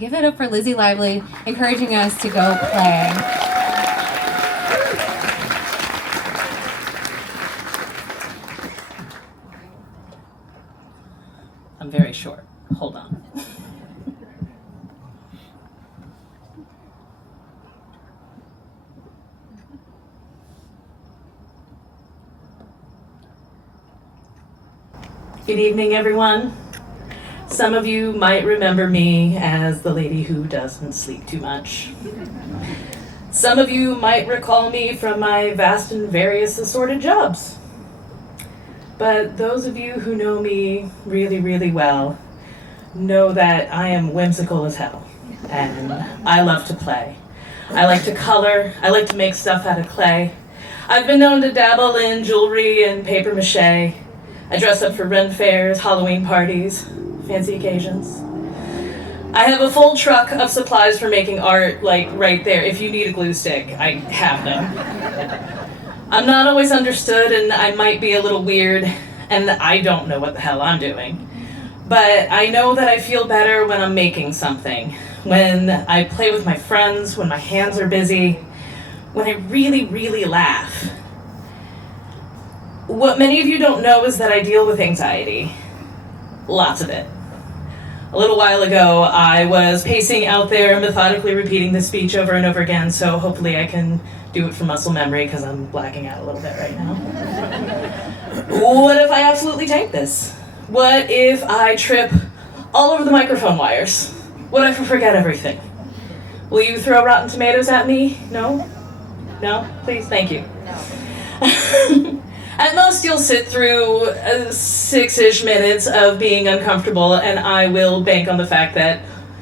Give it up for Lizi Lively, encouraging us to go play. I'm very short. Hold on. Good evening, everyone. Some of you might remember me as the lady who doesn't sleep too much. Some of you might recall me from my vast and various assorted jobs. But those of you who know me really, really well know that I am whimsical as hell, and I love to play. I like to color, I like to make stuff out of clay. I've been known to dabble in jewelry and paper mache. I dress up for Ren fairs, Halloween parties, fancy occasions. I have a full truck of supplies for making art, like right there. If you need a glue stick, I have them. I'm not always understood, and I might be a little weird, and I don't know what the hell I'm doing. But I know that I feel better when I'm making something, when I play with my friends, when my hands are busy, when I really, really laugh. What many of you don't know is that I deal with anxiety. Lots of it. A little while ago, I was pacing out there, methodically repeating this speech over and over again, so hopefully I can do it from muscle memory, because I'm blacking out a little bit right now. What if I absolutely tank this? What if I trip all over the microphone wires? What if I forget everything? Will you throw rotten tomatoes at me? No? No? Please? Thank you. No. At most, you'll sit through 6-ish minutes of being uncomfortable, and I will bank on the fact that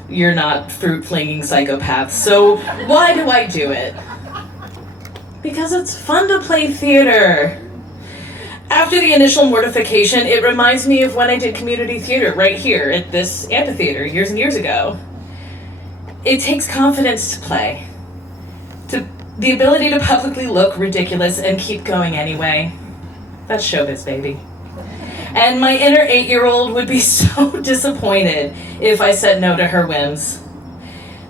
you're not fruit-flinging psychopaths. So why do I do it? Because it's fun to play theater. After the initial mortification, it reminds me of when I did community theater right here at this amphitheater years and years ago. It takes confidence to play. The ability to publicly look ridiculous and keep going anyway. That's showbiz, baby. And my inner 8-year-old would be so disappointed if I said no to her whims.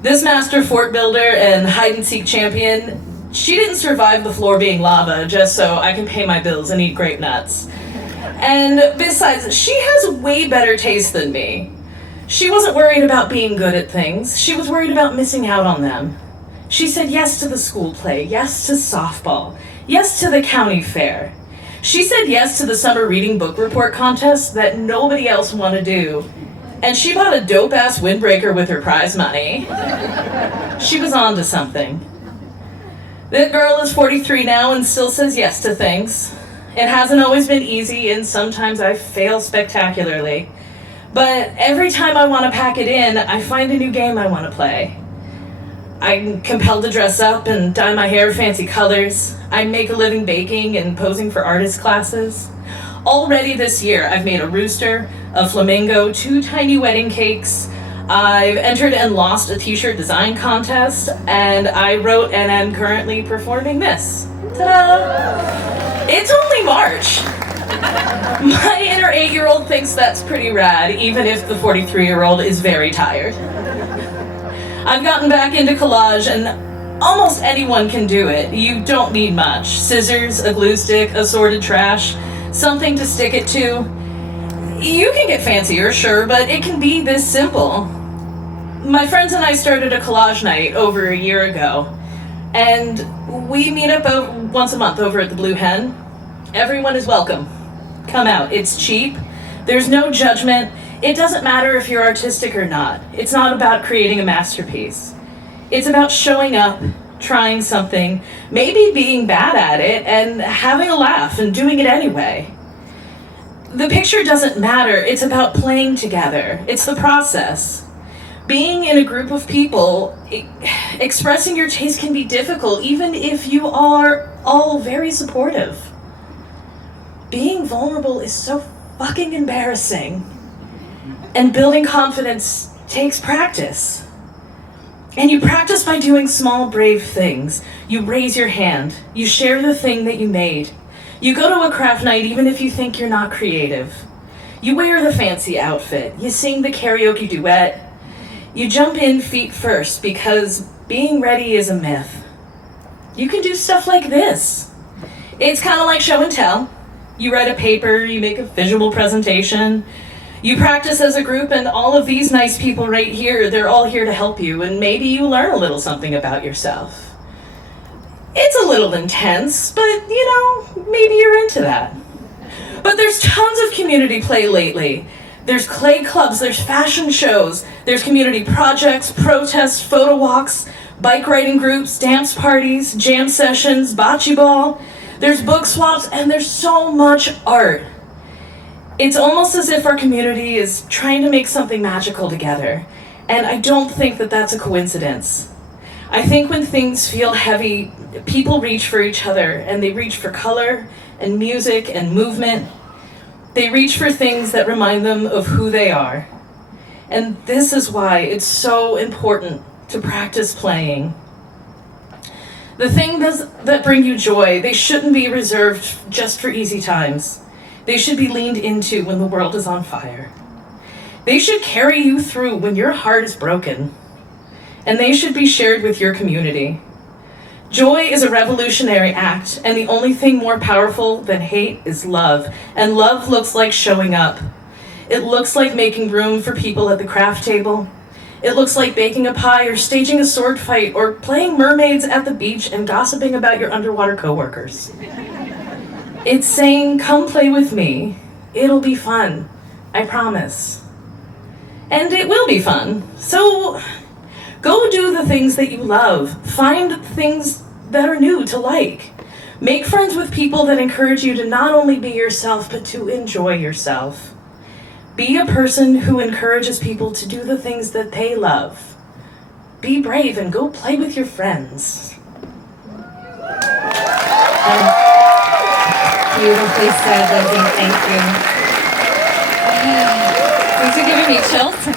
This master fort builder and hide-and-seek champion, she didn't survive the floor being lava just so I can pay my bills and eat grape nuts. And besides, she has way better taste than me. She wasn't worried about being good at things. She was worried about missing out on them. She said yes to the school play, yes to softball, yes to the county fair. She said yes to the summer reading book report contest that nobody else wanted to do. And she bought a dope-ass windbreaker with her prize money. She was on to something. That girl is 43 now and still says yes to things. It hasn't always been easy, and sometimes I fail spectacularly. But every time I want to pack it in, I find a new game I want to play. I'm compelled to dress up and dye my hair fancy colors. I make a living baking and posing for artist classes. Already this year, I've made a rooster, a flamingo, 2 tiny wedding cakes. I've entered and lost a t-shirt design contest, and I wrote and am currently performing this. Ta-da! It's only March. My inner 8-year-old thinks that's pretty rad, even if the 43-year-old is very tired. I've gotten back into collage, and almost anyone can do it. You don't need much. Scissors, a glue stick, assorted trash, something to stick it to. You can get fancier, sure, but it can be this simple. My friends and I started a collage night over a year ago, and we meet up once a month over at the Blue Hen. Everyone is welcome. Come out. It's cheap. There's no judgment. It doesn't matter if you're artistic or not. It's not about creating a masterpiece. It's about showing up, trying something, maybe being bad at it, and having a laugh and doing it anyway. The picture doesn't matter. It's about playing together. It's the process. Being in a group of people, expressing your taste can be difficult, even if you are all very supportive. Being vulnerable is so fucking embarrassing. And building confidence takes practice. And you practice by doing small, brave things. You raise your hand. You share the thing that you made. You go to a craft night even if you think you're not creative. You wear the fancy outfit. You sing the karaoke duet. You jump in feet first because being ready is a myth. You can do stuff like this. It's kind of like show and tell. You write a paper, you make a visual presentation, you practice as a group, and all of these nice people right here, they're all here to help you, and maybe you learn a little something about yourself. It's a little intense, but maybe you're into that. But there's tons of community play lately. There's clay clubs, there's fashion shows, there's community projects, protests, photo walks, bike riding groups, dance parties, jam sessions, bocce ball. There's book swaps, and there's so much art. It's almost as if our community is trying to make something magical together, and I don't think that that's a coincidence. I think when things feel heavy, people reach for each other, and they reach for color and music and movement. They reach for things that remind them of who they are. And this is why it's so important to practice playing. The things that bring you joy, they shouldn't be reserved just for easy times. They should be leaned into when the world is on fire. They should carry you through when your heart is broken. And they should be shared with your community. Joy is a revolutionary act, and the only thing more powerful than hate is love. And love looks like showing up. It looks like making room for people at the craft table. It looks like baking a pie or staging a sword fight or playing mermaids at the beach and gossiping about your underwater coworkers. It's saying, come play with me. It'll be fun. I promise. And it will be fun. So go do the things that you love. Find things that are new to like. Make friends with people that encourage you to not only be yourself, but to enjoy yourself. Be a person who encourages people to do the things that they love. Be brave and go play with your friends. Beautifully said, Lizi. Thank you. These are giving me chills tonight.